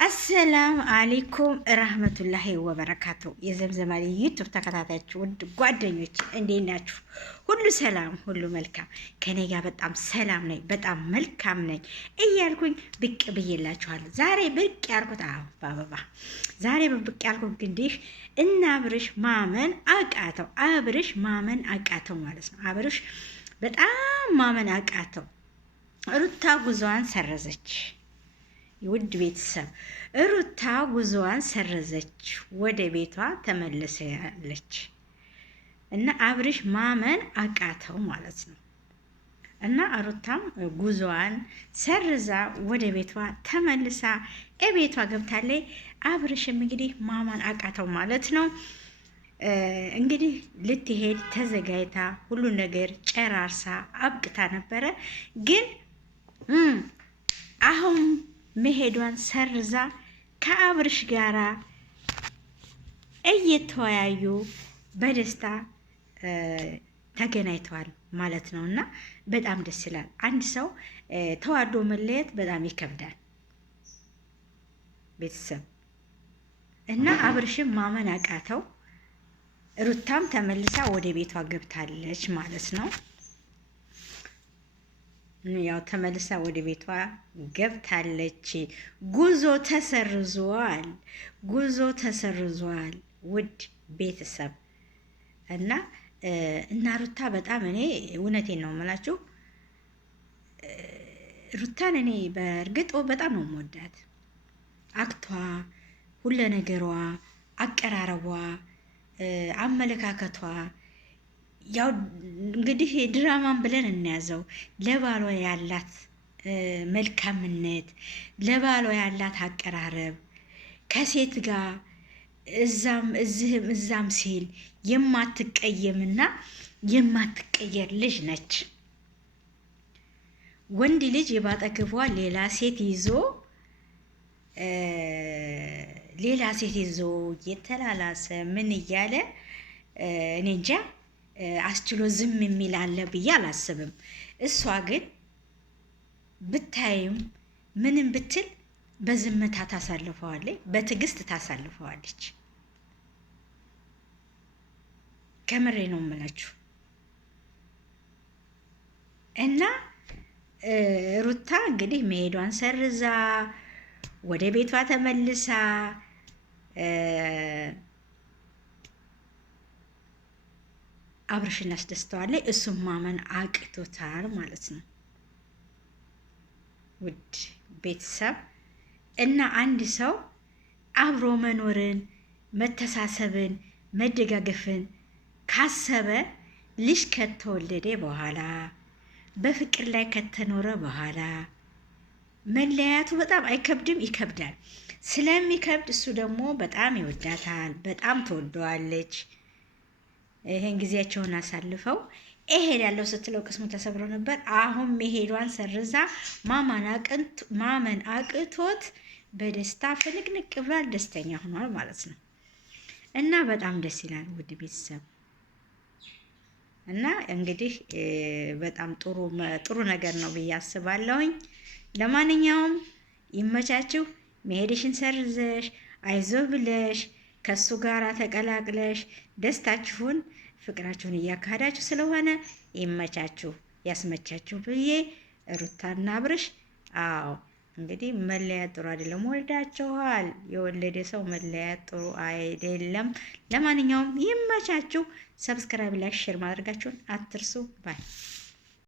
አሰላም አለይኩም ረህመቱላሂ ወበረካቱ። የዘምዘማሪ ዩቱብ ተከታታዮች ውድ ጓደኞች እንዴት ናችሁ? ሁሉ ሰላም፣ ሁሉ መልካም። ከኔ ጋር በጣም ሰላም ነኝ፣ በጣም መልካም ነኝ እያልኩኝ ብቅ ብዬላችኋለሁ። ዛሬ ብቅ ያልኩት በአበባ ዛሬ ብቅ ያልኩት እንግዲህ እና አብርሽ ማመን አቃተው። አብርሽ ማመን አቃተው ማለት ነው። አብርሽ በጣም ማመን አቃተው። ሩታ ጉዞዋን ሰረዘች። ውድ ቤተሰብ ሩታ ጉዞዋን ሰረዘች፣ ወደ ቤቷ ተመልሳለች እና አብርሽ ማመን አቃተው ማለት ነው። እና ሩታም ጉዞዋን ሰርዛ ወደ ቤቷ ተመልሳ ቤቷ ገብታለች። አብርሽም እንግዲህ ማመን አቃተው ማለት ነው። እንግዲህ ልትሄድ ተዘጋጅታ ሁሉ ነገር ጨራርሳ አብቅታ ነበረ። ግን አሁን መሄዷን ሰርዛ ከአብርሽ ጋራ እየተወያዩ በደስታ ተገናኝተዋል ማለት ነው። እና በጣም ደስ ይላል። አንድ ሰው ተዋዶ መለየት በጣም ይከብዳል ቤተሰብ። እና አብርሽም ማመን አቃተው። ሩታም ተመልሳ ወደ ቤቷ ገብታለች ማለት ነው። ያው ተመልሳ ወደ ቤቷ ገብታለች። ጉዞ ተሰርዟል፣ ጉዞ ተሰርዟል ውድ ቤተሰብ። እና ሩታ በጣም እኔ እውነቴን ነው የምላችሁ፣ ሩታን እኔ በእርግጥ በጣም ነው የምወዳት። አክቷ፣ ሁለ ነገሯ፣ አቀራረቧ፣ አመለካከቷ ያው እንግዲህ ድራማን ብለን እንያዘው። ለባሏ ያላት መልካምነት፣ ለባሏ ያላት አቀራረብ፣ ከሴት ጋር እዛም እዛም ሲል የማትቀየምና የማትቀየር ልጅ ነች። ወንድ ልጅ የባጠግቧ ሌላ ሴት ይዞ የተላላሰ ምን እያለ እኔ እንጃ አስችሎ ዝም የሚል አለ ብዬ አላስብም። እሷ ግን ብታይም ምንም ብትል በዝምታ ታሳልፈዋለች፣ በትዕግስት ታሳልፈዋለች። ከምሬ ነው የምላችሁ። እና ሩታ እንግዲህ መሄዷን ሰርዛ ወደ ቤቷ ተመልሳ አብርሽን አስደስተዋለች። እሱም ማመን አቅቶታል ማለት ነው ውድ ቤተሰብ። እና አንድ ሰው አብሮ መኖርን፣ መተሳሰብን፣ መደጋገፍን ካሰበ ልጅ ከተወለደ በኋላ በፍቅር ላይ ከተኖረ በኋላ መለያየቱ በጣም አይከብድም? ይከብዳል። ስለሚከብድ እሱ ደግሞ በጣም ይወዳታል፣ በጣም ትወደዋለች። ይሄን ጊዜያቸውን አሳልፈው እሄዳለሁ ስትለው ቅስሙ ተሰብሮ ነበር። አሁን መሄዷን ሰርዛ ማመን አቅቶት በደስታ ፍንቅንቅ ብሏል፣ ደስተኛ ሆኗል ማለት ነው። እና በጣም ደስ ይላል ውድ ቤተሰብ። እና እንግዲህ በጣም ጥሩ ነገር ነው ብዬ አስባለሁኝ። ለማንኛውም ይመቻችሁ። መሄድሽን ሰርዘሽ አይዞ ብለሽ ከሱ ጋር ተቀላቅለሽ ደስታችሁን ፍቅራችሁን እያካሄዳችሁ ስለሆነ ይመቻችሁ፣ ያስመቻችሁ ብዬ ሩታና አብርሽ። አዎ እንግዲህ መለያየት ጥሩ አይደለም። ወልዳችኋል። የወለደ ሰው መለያየት ጥሩ አይደለም። ለማንኛውም ይመቻችሁ። ሰብስክራይብ፣ ላይክ፣ ሼር ማድረጋችሁን አትርሱ። ባይ